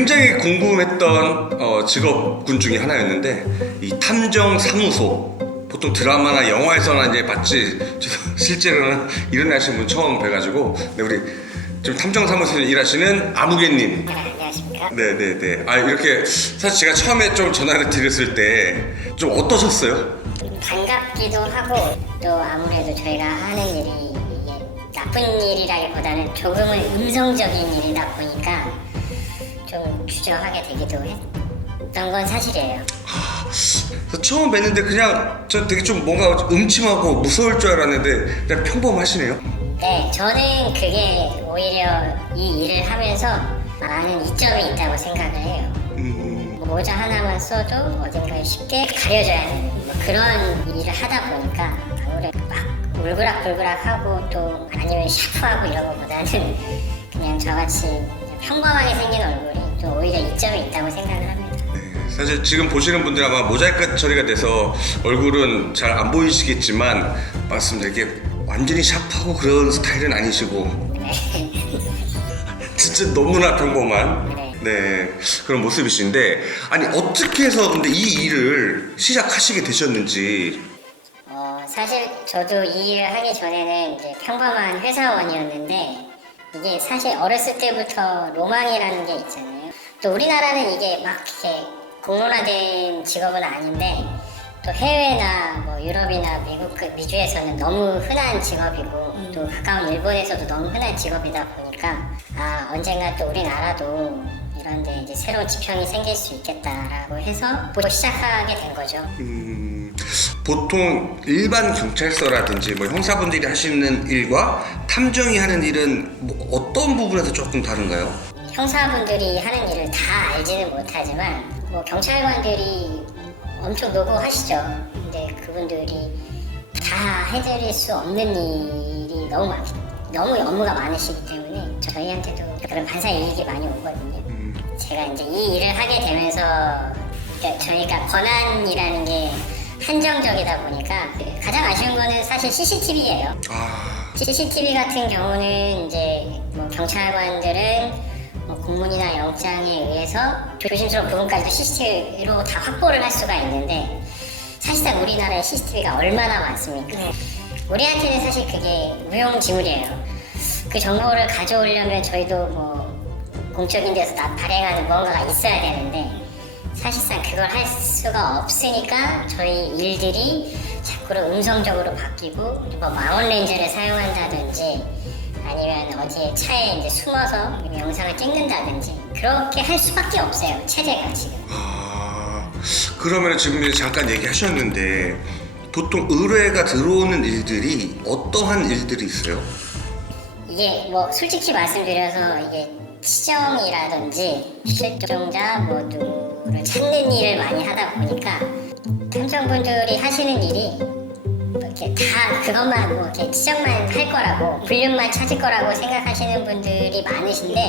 굉장히 궁금했던 직업군 중에 하나였는데 이 탐정사무소, 보통 드라마나 영화에서나 이제 봤지 실제로는 일어나신 분 처음 뵈가지고, 네, 우리 지금 탐정사무소에서 일하시는 아무개님. 안녕하십니까. 네네네. 아, 이렇게 사실 제가 처음에 좀 전화를 드렸을 때 좀 어떠셨어요? 반갑기도 하고, 또 아무래도 저희가 하는 일이 이게 나쁜 일이라기보다는 조금은 음성적인 일이다 보니까 좀 주저하게 되기도 했던 건 사실이에요. 그래서 처음 뵀는데 그냥 저 되게 좀 뭔가 음침하고 무서울 줄 알았는데 그냥 평범하시네요. 네, 저는 그게 오히려 이 일을 하면서 많은 이점이 있다고 생각을 해요. 모자 하나만 써도 어딘가에 쉽게 가려져야 하는 뭐 그런 일을 하다 보니까 아무래도 막 울그락불그락하고 또 아니면 샤프하고 이런 것보다는 그냥 저같이 평범하게 생긴 얼굴이 좀 오히려 이점이 있다고 생각을 합니다. 사실 지금 보시는 분들 아마 모자이크 처리가 돼서 얼굴은 잘 안 보이시겠지만 말씀드린 게 완전히 샤프하고 그런 스타일은 아니시고 네. 진짜 너무나 평범한 네. 네, 그런 모습이신데, 아니 어떻게 해서 근데 이 일을 시작하시게 되셨는지. 사실 저도 이 일을 하기 전에는 이제 평범한 회사원이었는데, 이게 사실 어렸을 때부터 로망이라는 게 있잖아요. 또 우리나라는 이게 막 이렇게 공론화된 직업은 아닌데, 또 해외나 뭐 유럽이나 미주에서는 너무 흔한 직업이고, 또 가까운 일본에서도 너무 흔한 직업이다 보니까, 아, 언젠가 또 우리나라도 이런데 이제 새로운 지평이 생길 수 있겠다라고 해서 보고 시작하게 된 거죠. 보통 일반 경찰서라든지 뭐 형사분들이 하시는 일과 탐정이 하는 일은 뭐 어떤 부분에서 조금 다른가요? 형사분들이 하는 일을 다 알지는 못하지만 뭐 경찰관들이 엄청 노고하시죠. 근데 그분들이 다 해드릴 수 없는 일이 너무 업무가 많으시기 때문에 저희한테도 그런 반사 이익이 많이 오거든요. 제가 이제 이 일을 하게 되면서 그러니까 저희가 권한이라는 게 한정적이다 보니까 가장 아쉬운 거는 사실 CCTV예요. CCTV 같은 경우는 이제 뭐 경찰관들은 뭐 공문이나 영장에 의해서 조심스러운 부분까지도 CCTV로 다 확보를 할 수가 있는데, 사실상 우리나라에 CCTV가 얼마나 많습니까? 우리한테는 사실 그게 무용지물이에요. 그 정보를 가져오려면 저희도 뭐 공적인 데서 발행하는 무언가가 있어야 되는데, 사실상 그걸 할 수가 없으니까 저희 일들이 자꾸로 음성적으로 바뀌고, 뭐 망원렌즈를 사용한다든지 아니면 어디에 차에 이제 숨어서 영상을 찍는다든지 그렇게 할 수밖에 없어요, 체제가 지금. 그러면 지금 잠깐 얘기하셨는데 보통 의뢰가 들어오는 일들이 어떠한 일들이 있어요? 이게 뭐 솔직히 말씀드려서 이게 치정이라든지 실종자 뭐 누구를 찾는 일을 많이 하다 보니까 탐정분들이 하시는 일이 뭐 이렇게 다 그것만 뭐 이렇게 치정만 할 거라고 불륜만 찾을 거라고 생각하시는 분들이 많으신데,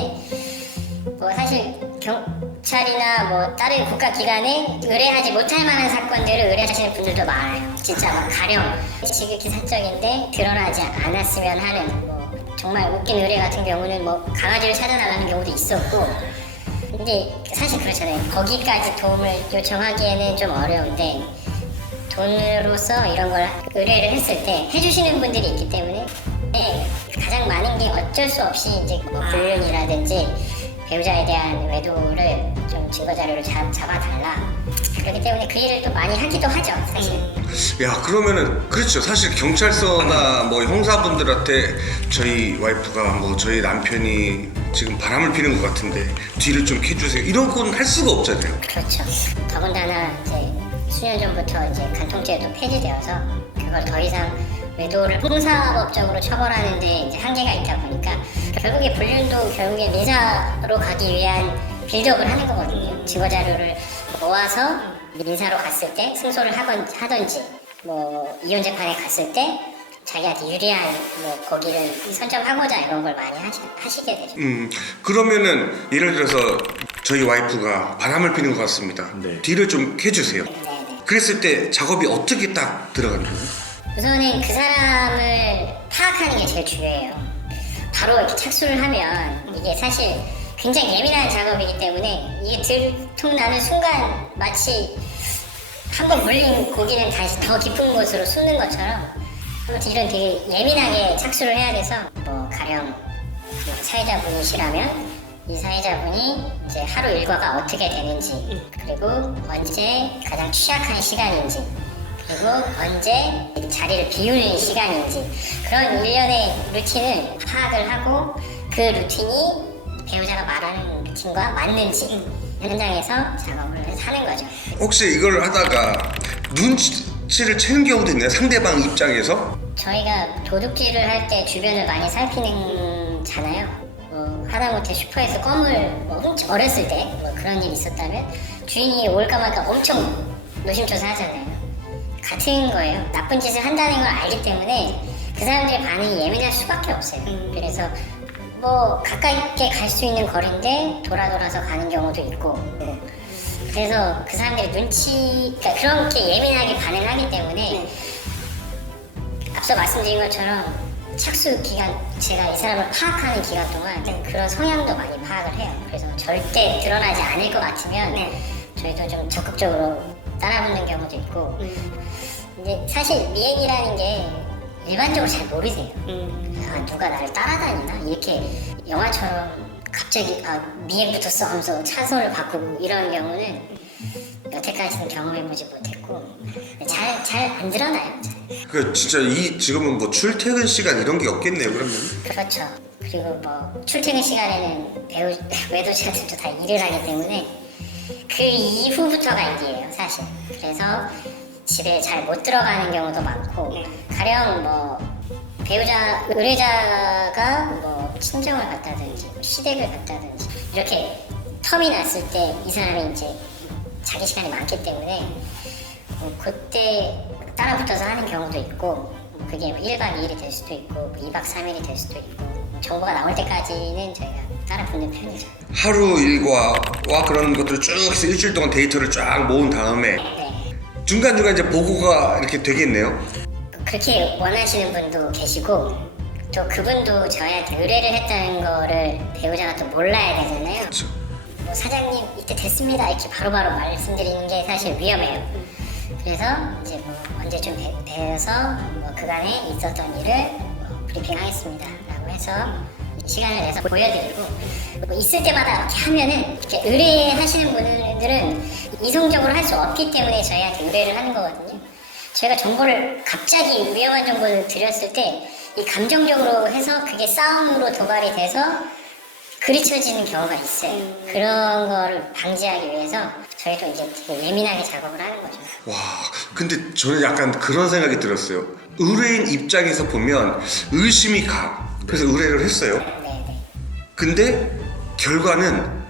뭐 사실 경찰이나 뭐 다른 국가기관에 의뢰하지 못할 만한 사건들을 의뢰하시는 분들도 많아요. 진짜 막 가령 지극히 사적인데 드러나지 않았으면 하는 뭐 정말 웃긴 의뢰 같은 경우는 뭐 강아지를 찾아달라는 경우도 있었고, 근데 사실 그렇잖아요. 거기까지 도움을 요청하기에는 좀 어려운데 돈으로서 이런 걸 의뢰를 했을 때 해주시는 분들이 있기 때문에 가장 많은 게 어쩔 수 없이 이제 뭐 불륜이라든지 배우자에 대한 외도를 좀 증거자료를 잡아달라, 그렇기 때문에 그 일을 또 많이 하기도 하죠, 사실. 야, 그러면은 그렇죠. 사실 경찰서나 뭐 형사분들한테 저희 와이프가 뭐 저희 남편이 지금 바람을 피는 것 같은데 뒤를 좀 캐주세요, 이런 건 할 수가 없잖아요. 그렇죠. 더군다나 이제 수년 전부터 이제 간통죄도 폐지되어서 그걸 더 이상 외도를 형사법적으로 처벌하는 데 이제 한계가 있다 보니까 결국에 불륜도 결국에 민사로 가기 위한 빌드업을 하는 거거든요. 증거자료를 모아서 민사로 갔을 때 승소를 하던지 뭐 이혼 재판에 갔을 때 자기한테 유리한 뭐 거기를 선점하고자 이런 걸 많이 하시게 되죠. 그러면은 예를 들어서 저희 와이프가 바람을 피는 것 같습니다. 네. 뒤를 좀 캐주세요. 네네. 그랬을 때 작업이 어떻게 딱 들어가는 거예요? 우선은 그 사람을 파악하는 게 제일 중요해요. 바로 이렇게 착수를 하면 이게 사실 굉장히 예민한 작업이기 때문에 이게 들통나는 순간 마치 한번 물린 고기는 다시 더 깊은 곳으로 숨는 것처럼 아무튼 이런 되게 예민하게 착수를 해야 돼서 뭐 가령 그 사회자분이시라면 이 사회자분이 이제 하루 일과가 어떻게 되는지 그리고 언제 가장 취약한 시간인지 그리고 언제 자리를 비우는 시간인지 그런 일련의 루틴을 파악을 하고 그 루틴이 배우자가 말하는 루틴과 맞는지 현장에서 작업을 해서 하는 거죠. 혹시 이걸 하다가 눈치를 채는 경우도 있나요? 상대방 입장에서? 저희가 도둑질을 할 때 주변을 많이 살피는잖아요. 하다못해 슈퍼에서 껌을 어렸을 때 그런 일이 있었다면 주인이 올까 말까 엄청 노심초사 하잖아요. 같은 거예요. 나쁜 짓을 한다는 걸 알기 때문에 그 사람들의 반응이 예민할 수밖에 없어요. 그래서 뭐 가깝게 갈 수 있는 거리인데 돌아서 가는 경우도 있고 그래서 그 사람들의 눈치 그러니까 그렇게 예민하게 반응하기 때문에 앞서 말씀드린 것처럼 착수 기간 제가 이 사람을 파악하는 기간 동안 그런 성향도 많이 파악을 해요. 그래서 절대 드러나지 않을 것 같으면 저희도 좀 적극적으로 따라붙는 경우도 있고 근데 사실 미행이라는 게 일반적으로 잘 모르세요. 아, 누가 나를 따라다니나 이렇게 영화처럼 갑자기 미행 붙었어 하면서 차선을 바꾸고 이런 경우는 여태까지는 경험해보지 못했고 잘 안 드러나요. 그 진짜 이 지금은 뭐 출퇴근 시간 이런 게 없겠네요. 그러면 그렇죠. 그리고 뭐 출퇴근 시간에는 외도자들도 다 일을 하기 때문에 그 이후부터가 일이에요 사실. 그래서 집에 잘 못 들어가는 경우도 많고 가령 뭐 배우자 의뢰자가 뭐 친정을 갔다든지 시댁을 갔다든지 이렇게 텀이 났을 때 이 사람이 이제 자기 시간이 많기 때문에 그때 따라붙어서 하는 경우도 있고 그게 뭐 1박 2일이 될 수도 있고 2박 3일이 될 수도 있고 정보가 나올 때까지는 저희가 따라붙는 편이죠. 하루 일과와 그런 것들을 쭉 해서 일주일 동안 데이터를 쫙 모은 다음에 네. 중간중간 이제 보고가 이렇게 되겠네요. 그렇게 원하시는 분도 계시고 또 그분도 저희한테 의뢰를 했다는 거를 배우자가 또 몰라야 되잖아요. 그렇죠. 뭐 사장님 이때 됐습니다 이렇게 바로바로 말씀드리는 게 사실 위험해요. 그래서 이제 뭐 언제쯤 뵈서 뭐 그간에 있었던 일을 뭐 브리핑하겠습니다 라고 해서 시간을 내서 보여드리고 뭐 있을 때마다 이렇게 하면은 이렇게 의뢰하시는 분들은 이성적으로 할 수 없기 때문에 저희한테 의뢰를 하는 거거든요. 저희가 정보를 갑자기 위험한 정보를 드렸을 때 이 감정적으로 해서 그게 싸움으로 도발이 돼서 그르쳐지는 경우가 있어요. 그런 거를 방지하기 위해서 저희도 이제 되게 예민하게 작업을 하는 거죠. 와, 근데 저는 약간 그런 생각이 들었어요. 의뢰인 입장에서 보면 의심이 가. 그래서 의뢰를 했어요. 네네. 근데 결과는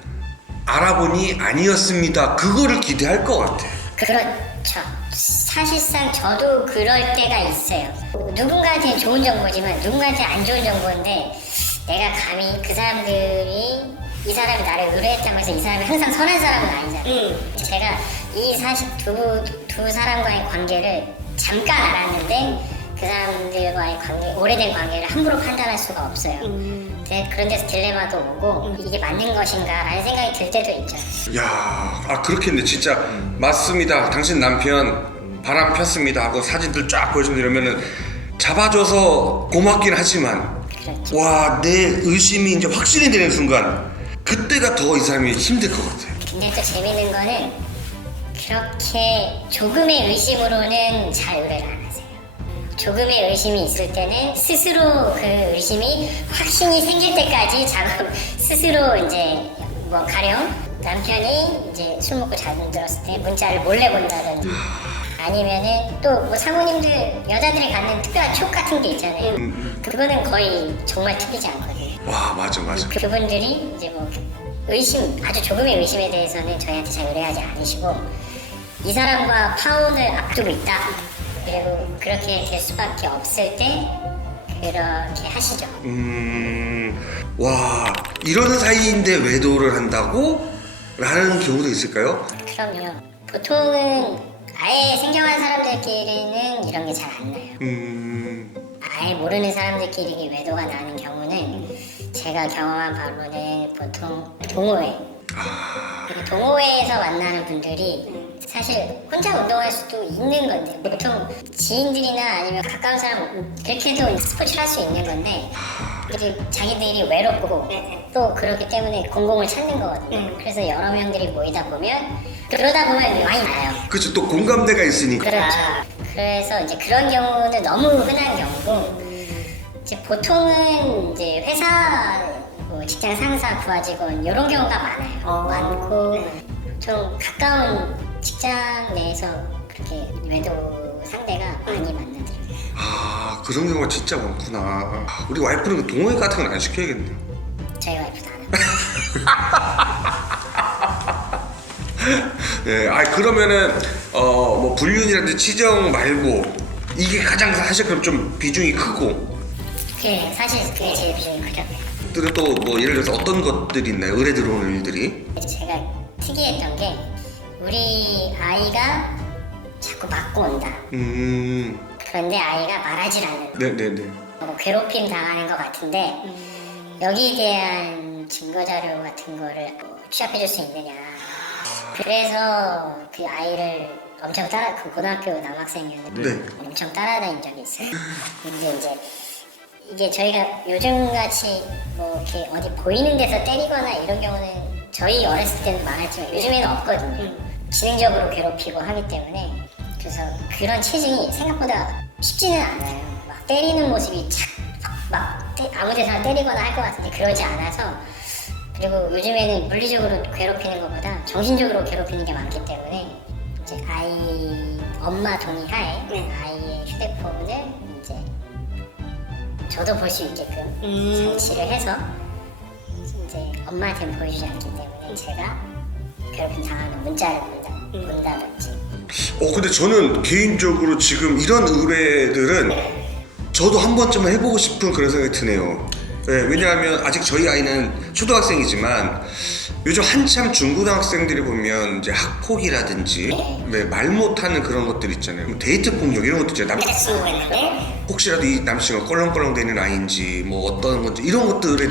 알아보니 아니었습니다. 그거를 기대할 것 같아. 그렇죠. 사실상 저도 그럴 때가 있어요. 누군가한테는 좋은 정보지만 누군가한테는 안 좋은 정보인데 내가 감히 그 사람들이 이 사람이 나를 의뢰했다고 해서 이 사람이 항상 선한 사람은 아니잖아요. 제가 이 사실 두 사람과의 관계를 잠깐 알았는데 그 사람들과의 관계, 오래된 관계를 함부로 판단할 수가 없어요. 그런 데서 딜레마도 오고 이게 맞는 것인가 라는 생각이 들 때도 있죠. 야, 그렇겠네. 진짜 맞습니다. 당신 남편 바람 폈습니다 하고 사진들 쫙 보여주면 이러면은 잡아줘서 고맙긴 하지만 그렇죠. 와, 내 의심이 이제 확신이 되는 순간 그때가 더 이 사람이 힘들 것 같아요. 근데 또 재밌는 거는 그렇게 조금의 의심으로는 잘 의뢰를 안 하세요. 조금의 의심이 있을 때는 스스로 그 의심이 확신이 생길 때까지 스스로 이제 뭐 가령 남편이 이제 술 먹고 잠들었을 때 문자를 몰래 본다든지 아니면은 또 뭐 사모님들 여자들이 갖는 특별한 촉 같은 게 있잖아요. 그거는 거의 정말 틀리지 않거든요. 와, 맞아. 그분들이 이제 뭐 의심 아주 조금의 의심에 대해서는 저희한테 잘 의뢰하지 않으시고 이 사람과 파혼을 앞두고 있다. 그리고 그렇게 될 수밖에 없을 때 그렇게 하시죠. 와, 이런 사이인데 외도를 한다고? 라는 경우도 있을까요? 그럼요. 보통은 아예 생경한 사람들끼리는 이런 게 잘 안 나요. 아예 모르는 사람들끼리 외도가 나는 경우는 제가 경험한 바로는 보통 동호회, 동호회에서 만나는 분들이 사실 혼자 운동할 수도 있는 건데 보통 지인들이나 아니면 가까운 사람 이렇게도 스포츠를 할 수 있는 건데 자기들이 외롭고 또 그렇기 때문에 공공을 찾는 거거든요. 그래서 여러 명들이 모이다 보면 그러다 보면 많이 나요. 그렇죠. 또 공감대가 있으니까. 그렇죠. 그래서 이제 그런 경우는 너무 흔한 경우고 이제 보통은 이제 회사 뭐 직장 상사 부하 직원 이런 경우가 많아요. 많고 좀 가까운 직장 내에서 그렇게 외도 상대가 많이 만나더라고요. 아, 그런 경우가 진짜 많구나. 우리 와이프는 그 동호회 같은 건 안 시켜야겠네요. 저희 와이프도 안 하고. 네, 그러면은 뭐 불륜이라든지 치정 말고 이게 가장 사실 그럼 좀 비중이 크고. 그게 사실 그게 제일 비중이 크죠. 들은 또 뭐 예를 들어서 어떤 것들이 있나요? 의뢰 들어오는 일들이? 제가 특이했던 게 우리 아이가 자꾸 맞고 온다. 그런데 아이가 말하질 않는다. 네네네. 뭐 괴롭힘 당하는 것 같은데 여기에 대한 증거 자료 같은 거를 취합해줄 수 있느냐. 그래서 그 아이를 엄청 그 고등학교 남학생이었는데 네. 엄청 따라다닌 적이 있어요. 근데 이제 이게 저희가 요즘같이 뭐 이렇게 어디 보이는 데서 때리거나 이런 경우는 저희 어렸을 때는 많았지만 요즘에는 없거든요. 지능적으로 괴롭히고 하기 때문에 그래서 그런 체증이 생각보다 쉽지는 않아요. 막 때리는 모습이 아무 데서나 때리거나 할 것 같은데 그러지 않아서 그리고 요즘에는 물리적으로 괴롭히는 것보다 정신적으로 괴롭히는 게 많기 때문에 이제 아이 엄마 동의하에 아이의 휴대폰을 이제 저도 볼 수 있게끔 장치를 해서 이제 엄마한테는 보여주지 않기 때문에 제가 괴롭힘 당하는 문자를 본다든지. 근데 저는 개인적으로 지금 이런 의뢰들은 저도 한 번쯤은 해보고 싶은 그런 생각이 드네요. 네, 왜냐하면 아직 저희 아이는 초등학생이지만 요즘 한참 중고등학생들이 보면 이제 학폭이라든지 말 못하는 그런 것들 있잖아요. 데이트 폭력 이런 것도 있잖아요. 남자친구가 있는데 혹시라도 이 남친과 껄렁껄렁대는 아이인지 뭐 어떤 건지 이런 것들에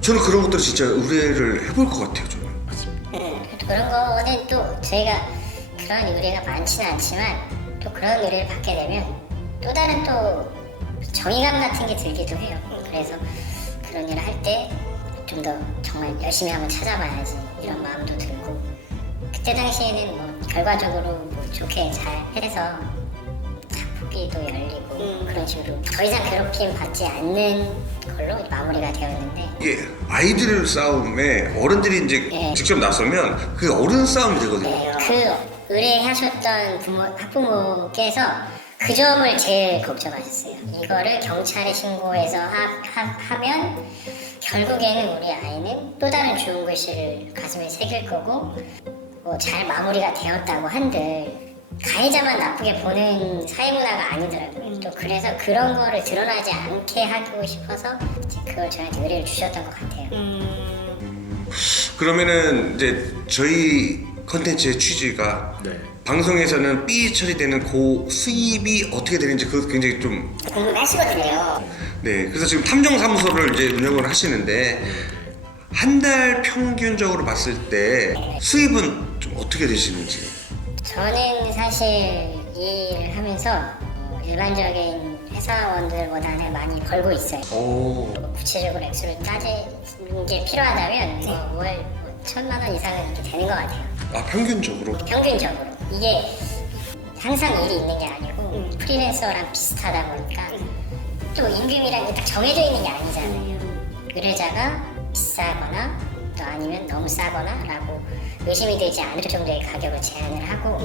저는 그런 것들을 진짜 의뢰를 해볼 것 같아요. 저는. 그런 거는 또 저희가 그런 의뢰가 많지는 않지만 또 그런 의뢰를 받게 되면 또 다른 또 정의감 같은 게 들기도 해요. 그래서 그런 일을 할 때 좀 더 정말 열심히 한번 찾아봐야지 이런 마음도 들고 그때 당시에는 뭐 결과적으로 뭐 좋게 잘 해서 학폭기도 열리고 그런 식으로 더 이상 괴롭힘 받지 않는 걸로 마무리가 되었는데 이게 아이들 싸움에 어른들이 이제 직접 나서면 그게 어른 싸움이 되거든요. 그 의뢰하셨던 학부모께서 그 점을 제일 걱정하셨어요. 이거를 경찰에 신고해서 하면 결국에는 우리 아이는 또 다른 좋은 글씨를 가슴에 새길 거고 뭐 잘 마무리가 되었다고 한들 가해자만 나쁘게 보는 사회문화가 아니더라고요. 또 그래서 그런 거를 드러나지 않게 하고 싶어서 이제 그걸 저한테 의뢰를 주셨던 것 같아요. 그러면은 이제 저희 컨텐츠의 취지가 방송에서는 삐 처리되는 그 수입이 어떻게 되는지 그것 굉장히 좀 궁금하시거든요. 네, 그래서 지금 탐정사무소를 이제 운영을 하시는데 한 달 평균적으로 봤을 때 수입은 좀 어떻게 되시는지? 저는 사실 이 일을 하면서 일반적인 회사원들보다는 많이 벌고 있어요. 구체적으로 액수를 따지는 게 필요하다면 월 1,000만 원 이상은 이렇게 되는 것 같아요. 평균적으로? 평균적으로. 이게 항상 일이 있는 게 아니고 프리랜서랑 비슷하다 보니까 또 임금이라는 게 딱 정해져 있는 게 아니잖아요. 의뢰자가 비싸거나 또 아니면 너무 싸거나 라고 의심이 되지 않을 정도의 가격을 제한을 하고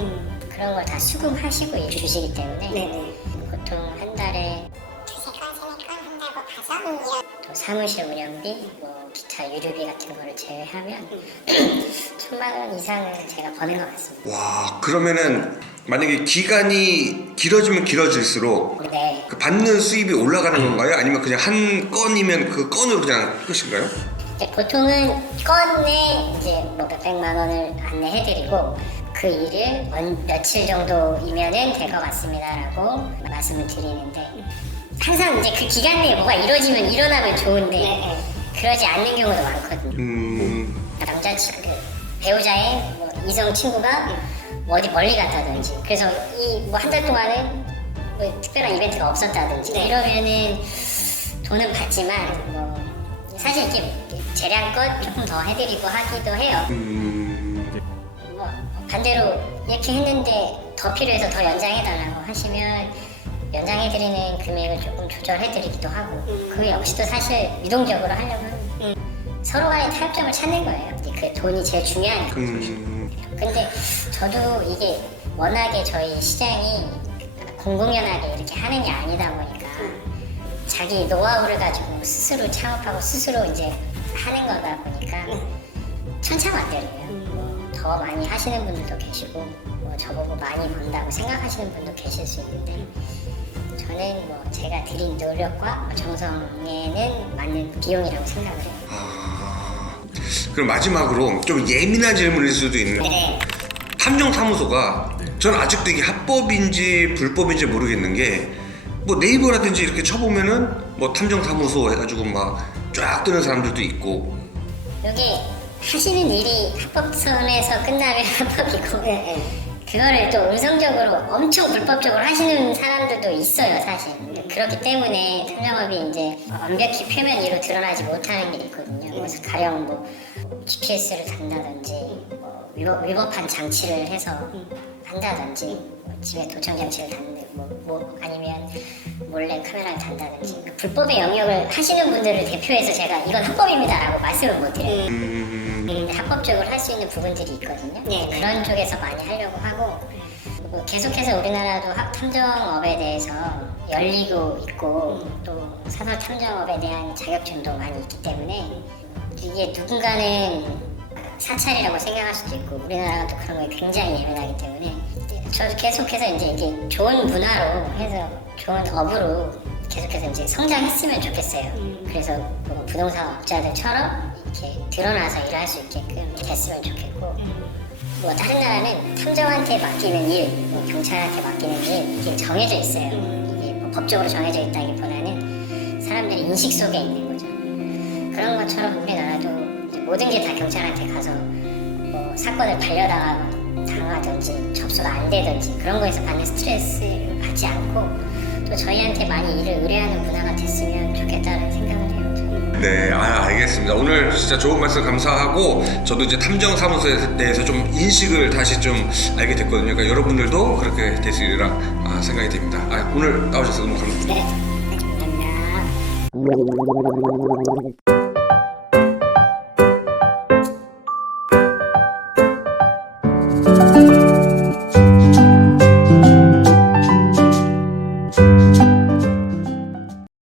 그런 걸 다 수긍하시고 주시기 때문에 보통 한 달에 두세 건, 세네 건 한다고 봐서 또 사무실 운영비, 뭐 기타 유류비 같은 거를 제외하면 1,000만 원 이상은 제가 버는 것 같습니다. 와, 그러면은 만약에 기간이 길어지면 길어질수록 그 받는 수입이 올라가는 건가요? 아니면 그냥 한 건이면 그 건으로 그냥 끝인가요? 보통은 건에 이제 뭐 몇백만 원을 안내해드리고 그 일을 며칠 정도이면은 될 것 같습니다라고 말씀을 드리는데 항상 이제 그 기간 내에 뭐가 이루어지면 일어나면 좋은데 그러지 않는 경우도 많거든요. 남자친구, 배우자의 뭐 이성 친구가 뭐 어디 멀리 갔다든지, 그래서 이 뭐 한 달 동안은 뭐 특별한 이벤트가 없었다든지 이러면은 돈은 받지만 뭐 사실 이렇게 재량껏 조금 더 해드리고 하기도 해요. 뭐 반대로 이렇게 했는데 더 필요해서 더 연장해달라고 하시면 연장해드리는 금액을 조금 조절해드리기도 하고, 그 역시도 사실 유동적으로 하려면 서로 간의 타협점을 찾는 거예요. 그 돈이 제일 중요한 거죠. 근데 저도 이게 워낙에 저희 시장이 공공연하게 이렇게 하는 게 아니다 보니까 자기 노하우를 가지고 스스로 창업하고 스스로 이제 하는 거다 보니까 천차만별이에요. 더 많이 하시는 분들도 계시고 뭐 저보고 많이 번다고 생각하시는 분도 계실 수 있는데, 저는 뭐 제가 들인 노력과 정성에는 맞는 비용이라고 생각을 해요. 그럼 마지막으로 좀 예민한 질문일 수도 있는 네. 탐정사무소가 전 아직도 이게 합법인지 불법인지 모르겠는 게, 뭐 네이버라든지 이렇게 쳐보면은 뭐 탐정사무소 해가지고 막 쫙 뜨는 사람들도 있고, 여기 하시는 일이 합법선에서 끝나면 합법이고 그거를 또 음성적으로 엄청 불법적으로 하시는 사람들도 있어요, 사실. 그렇기 때문에 탐정업이 이제 완벽히 표면 위로 드러나지 못하는 게 있거든요. 그래서 가령 뭐 GPS를 단다든지 뭐 위법한 장치를 해서 한다든지 뭐 집에 도청 장치를 단다, 뭐 아니면 몰래 카메라를 단다든지, 불법의 영역을 하시는 분들을 대표해서 제가 이건 합법입니다라고 말씀을 못 드려요. 근데 합법적으로 할 수 있는 부분들이 있거든요. 그런 쪽에서 많이 하려고 하고, 그리고 계속해서 우리나라도 탐정업에 대해서 열리고 있고 또 사설 탐정업에 대한 자격증도 많이 있기 때문에 이게 누군가는 사찰이라고 생각할 수도 있고, 우리나라가 또 그런 거에 굉장히 예민하기 때문에 저도 계속해서 이제 이게 좋은 문화로 해서 좋은 업으로 계속해서 이제 성장했으면 좋겠어요. 그래서 뭐 부동산 업자들처럼 이렇게 드러나서 일할 수 있게끔 됐으면 좋겠고, 뭐 다른 나라는 탐정한테 맡기는 일, 뭐 경찰한테 맡기는 일 이게 정해져 있어요. 이게 뭐 법적으로 정해져 있다기보다는 사람들의 인식 속에 있는 거죠. 그런 것처럼 우리나라도 이제 모든 게 다 경찰한테 가서 뭐 사건을 당하든지 접수가 안 되든지 그런 거에서 받는 스트레스를 받지 않고 또 저희한테 많이 일을 의뢰하는 문화가 됐으면 좋겠다는 생각을 해요. 네, 알겠습니다. 오늘 진짜 좋은 말씀 감사하고, 저도 이제 탐정사무소에 대해서 좀 인식을 다시 좀 알게 됐거든요. 그러니까 여러분들도 그렇게 되시리라 생각이 됩니다. 오늘 나오셔서 너무 감사합니다. 네, 감사합니다.